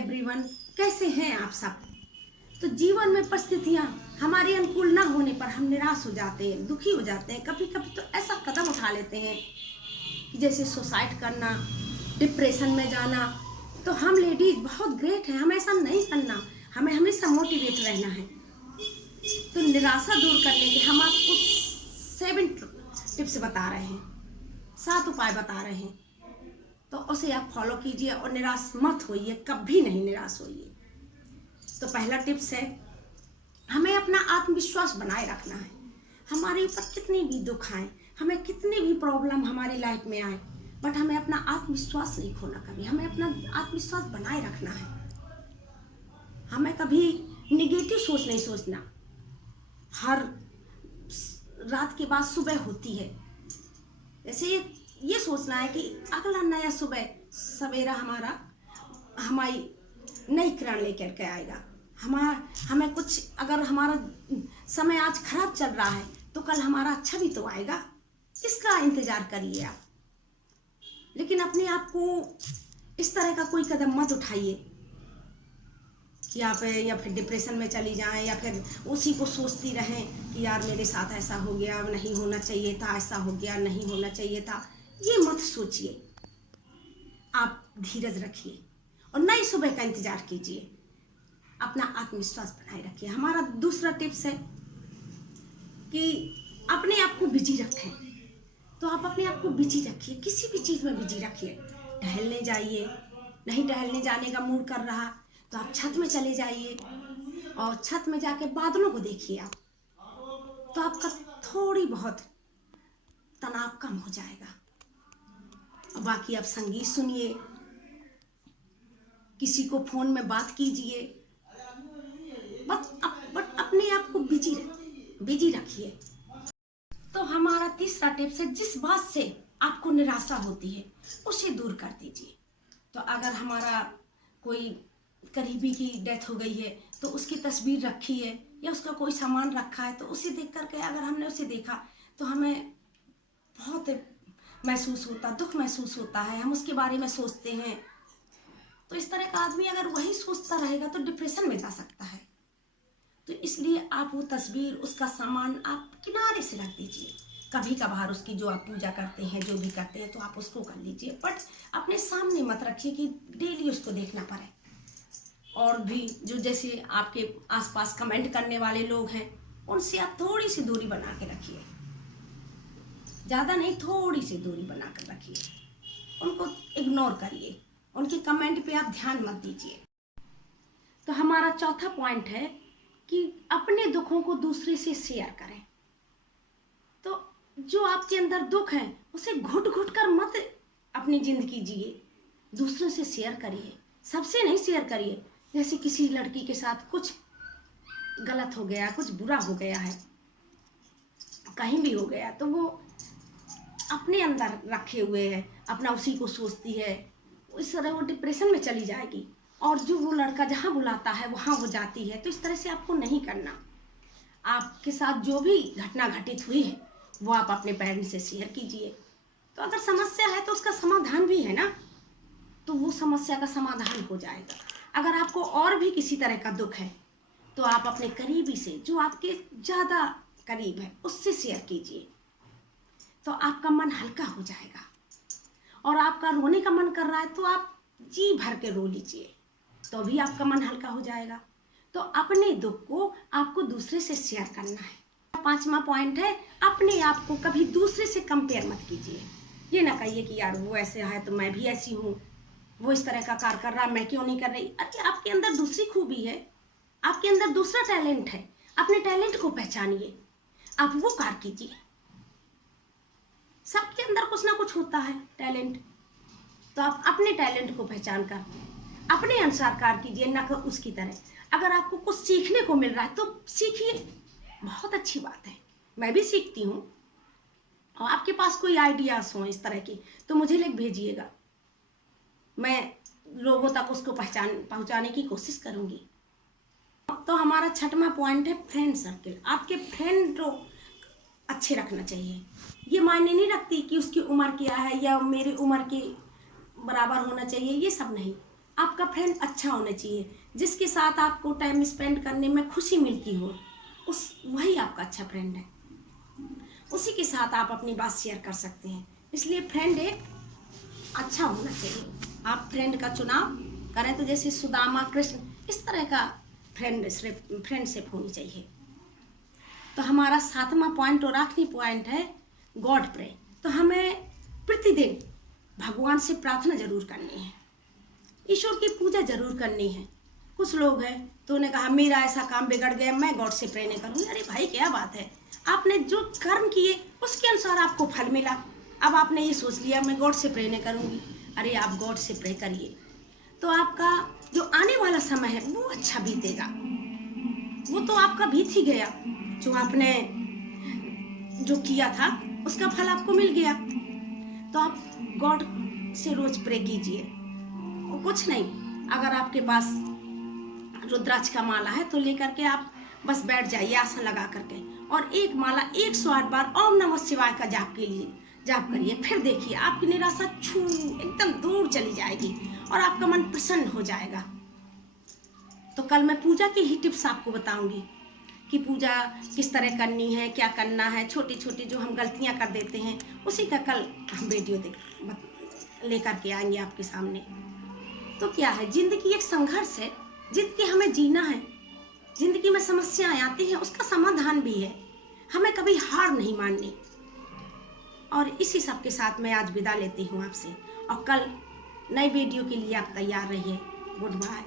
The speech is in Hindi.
एवरीवन, कैसे हैं आप सब। तो जीवन में परिस्थितियां हमारे अनुकूल ना होने पर हम निराश हो जाते हैं, दुखी हो जाते हैं। कभी कभी तो ऐसा कदम उठा लेते हैं कि जैसे सुसाइड करना, डिप्रेशन में जाना। तो हम लेडीज बहुत ग्रेट हैं, हमें ऐसा नहीं करना, हमें हमेशा मोटिवेट रहना है। तो निराशा दूर करने के हम आपको 7 टिप्स बता रहे हैं, 7 उपाय बता रहे हैं। तो उसे आप फॉलो कीजिए और निराश मत होइए, कभी नहीं निराश होइए। तो पहला टिप्स है, हमें अपना आत्मविश्वास बनाए रखना है। हमारे ऊपर कितनी भी दुख आए, हमें कितनी भी प्रॉब्लम हमारी लाइफ में आए, बट हमें अपना आत्मविश्वास नहीं खोना कभी। हमें अपना आत्मविश्वास बनाए रखना है। हमें कभी निगेटिव सोच नहीं सोचना। हर रात के बाद सुबह होती है, जैसे ये सोचना है कि अगला नया सुबह सवेरा हमारी नई किरण लेकर के आएगा। हमें कुछ, अगर हमारा समय आज खराब चल रहा है तो कल हमारा अच्छा भी तो आएगा। इसका इंतजार करिए आप, लेकिन अपने आप को इस तरह का कोई कदम मत उठाइए कि आप या फिर डिप्रेशन में चली जाएं, या फिर उसी को सोचती रहें कि यार मेरे साथ ऐसा हो गया, नहीं होना चाहिए था, ऐसा हो गया, नहीं होना चाहिए था। ये मत सोचिए। आप धीरज रखिए और नई सुबह का इंतजार कीजिए। अपना आत्मविश्वास बनाए रखिए। हमारा दूसरा टिप्स है कि अपने आप को बिजी रखें। तो आप अपने आप को बिजी रखिए, किसी भी चीज़ में बिजी रखिए। टहलने जाइए, नहीं टहलने जाने का मूड कर रहा तो आप छत में चले जाइए और छत में जाके बादलों को देखिए आप, तो आपका थोड़ी बहुत तनाव कम हो जाएगा। और बाकी आप संगीत सुनिए, किसी को फोन में बात कीजिए, बट अपने आप को बिजी रखिए। तो हमारा तीसरा टिप्स है, जिस बात से आपको निराशा होती है उसे दूर कर दीजिए। तो अगर हमारा कोई करीबी की डेथ हो गई है तो उसकी तस्वीर रखी है या उसका कोई सामान रखा है, तो उसे देख करके अगर हमने उसे देखा तो हमें बहुत दुख महसूस होता है, हम उसके बारे में सोचते हैं। तो इस तरह का आदमी अगर वही सोचता रहेगा तो डिप्रेशन में जा सकता है। तो इसलिए आप वो तस्वीर, उसका सामान आप किनारे से रख दीजिए। कभी कभार उसकी जो आप पूजा करते हैं, जो भी करते हैं, तो आप उसको कर लीजिए, बट अपने सामने मत रखिए कि डेली उसको देखना पड़े। और भी जो जैसे आपके आसपास कमेंट करने वाले लोग हैं, उनसे आप थोड़ी सी दूरी बना के रखिए। ज़्यादा नहीं, थोड़ी सी दूरी बना कर रखिए। उनको इग्नोर करिए, उनके कमेंट पे आप ध्यान मत दीजिए। तो हमारा चौथा पॉइंट है कि अपने दुखों को दूसरे से शेयर करें। तो जो आपके अंदर दुख है उसे घुट घुट कर मत अपनी जिंदगी जिए, दूसरों से शेयर करिए। सबसे नहीं शेयर करिए। जैसे किसी लड़की के साथ कुछ गलत हो गया, कुछ बुरा हो गया है, कहीं भी हो गया, तो वो अपने अंदर रखे हुए है, अपना उसी को सोचती है, इस तरह वो डिप्रेशन में चली जाएगी। और जो वो लड़का जहाँ बुलाता है वहाँ वो जाती है। तो इस तरह से आपको नहीं करना। आपके साथ जो भी घटना घटित हुई है वो आप अपने पेरेंट्स से शेयर कीजिए। तो अगर समस्या है तो उसका समाधान भी है ना, तो वो समस्या का समाधान हो जाएगा। अगर आपको और भी किसी तरह का दुख है तो आप अपने करीबी से, जो आपके ज़्यादा करीब है, उससे शेयर कीजिए। तो आपका मन हल्का हो जाएगा। और आपका रोने का मन कर रहा है तो आप जी भर के रो लीजिए, तो भी आपका मन हल्का हो जाएगा। तो अपने दुख को आपको दूसरे से शेयर करना है। 5वां पॉइंट है, अपने आप को कभी दूसरे से कंपेयर मत कीजिए। ये ना कहिए कि यार वो ऐसे है तो मैं भी ऐसी हूँ, वो इस तरह का कार्य कर रहा, मैं क्यों नहीं कर रही। अरे आपके अंदर दूसरी खूबी है, आपके अंदर दूसरा टैलेंट है। अपने टैलेंट को पहचानिए, आप वो कार्य कीजिए। सबके अंदर कुछ ना कुछ होता है टैलेंट, तो आप अपने टैलेंट को पहचान कर अपने अनुसार कार्य कीजिए, न कि उसकी तरह। अगर आपको कुछ सीखने को मिल रहा है तो सीखिए, बहुत अच्छी बात है। मैं भी सीखती हूँ। और आपके पास कोई आइडियाज हो इस तरह की तो मुझे लिख भेजिएगा, मैं लोगों तक उसको पहुँचाने की कोशिश करूँगी। तो हमारा 6वां पॉइंट है, फ्रेंड सर्किल। आपके फ्रेंड को अच्छे रखना चाहिए। ये मायने नहीं रखती कि उसकी उम्र क्या है या मेरी उम्र के बराबर होना चाहिए, ये सब नहीं। आपका फ्रेंड अच्छा होना चाहिए, जिसके साथ आपको टाइम स्पेंड करने में खुशी मिलती हो, वही आपका अच्छा फ्रेंड है। उसी के साथ आप अपनी बात शेयर कर सकते हैं। इसलिए फ्रेंड एक अच्छा होना चाहिए। आप फ्रेंड का चुनाव करें तो जैसे सुदामा, कृष्ण, इस तरह का फ्रेंडशिप होनी चाहिए। तो हमारा 7वां पॉइंट और आखिरी पॉइंट है गॉड प्रे। तो हमें प्रतिदिन भगवान से प्रार्थना जरूर करनी है, ईश्वर की पूजा जरूर करनी है। कुछ लोग हैं तो उन्हें कहा मेरा ऐसा काम बिगड़ गया, मैं गॉड से प्रे नहीं करूँगी। अरे भाई क्या बात है, आपने जो कर्म किए उसके अनुसार आपको फल मिला। अब आपने ये सोच लिया मैं गॉड से प्रे नहीं करूँगी। अरे आप गॉड से प्रे करिए, तो आपका जो आने वाला समय है वो अच्छा बीतेगा। वो तो आपका बीत ही गया, जो आपने जो किया था उसका फल आपको मिल गया। तो आप गॉड से रोज प्रे कीजिए। और कुछ नहीं, अगर आपके पास रुद्राक्ष का माला है तो लेकर के आप बस बैठ जाइए आसन लगा करके, और एक माला 108 बार ओम नमः शिवाय का जाप करिए। फिर देखिए आपकी निराशा एकदम दूर चली जाएगी और आपका मन प्रसन्न हो जाएगा। तो कल मैं पूजा की ही टिप्स आपको बताऊंगी कि पूजा किस तरह करनी है, क्या करना है, छोटी छोटी जो हम गलतियां कर देते हैं उसी का कल हम वीडियो लेकर के आएंगे आपके सामने। तो क्या है, जिंदगी एक संघर्ष है, जिंदगी हमें जीना है। जिंदगी में समस्याएं आती हैं, उसका समाधान भी है, हमें कभी हार नहीं माननी। और इसी सब के साथ मैं आज विदा लेती हूँ आपसे, और कल नई वीडियो के लिए आप तैयार रहिए। Good bye.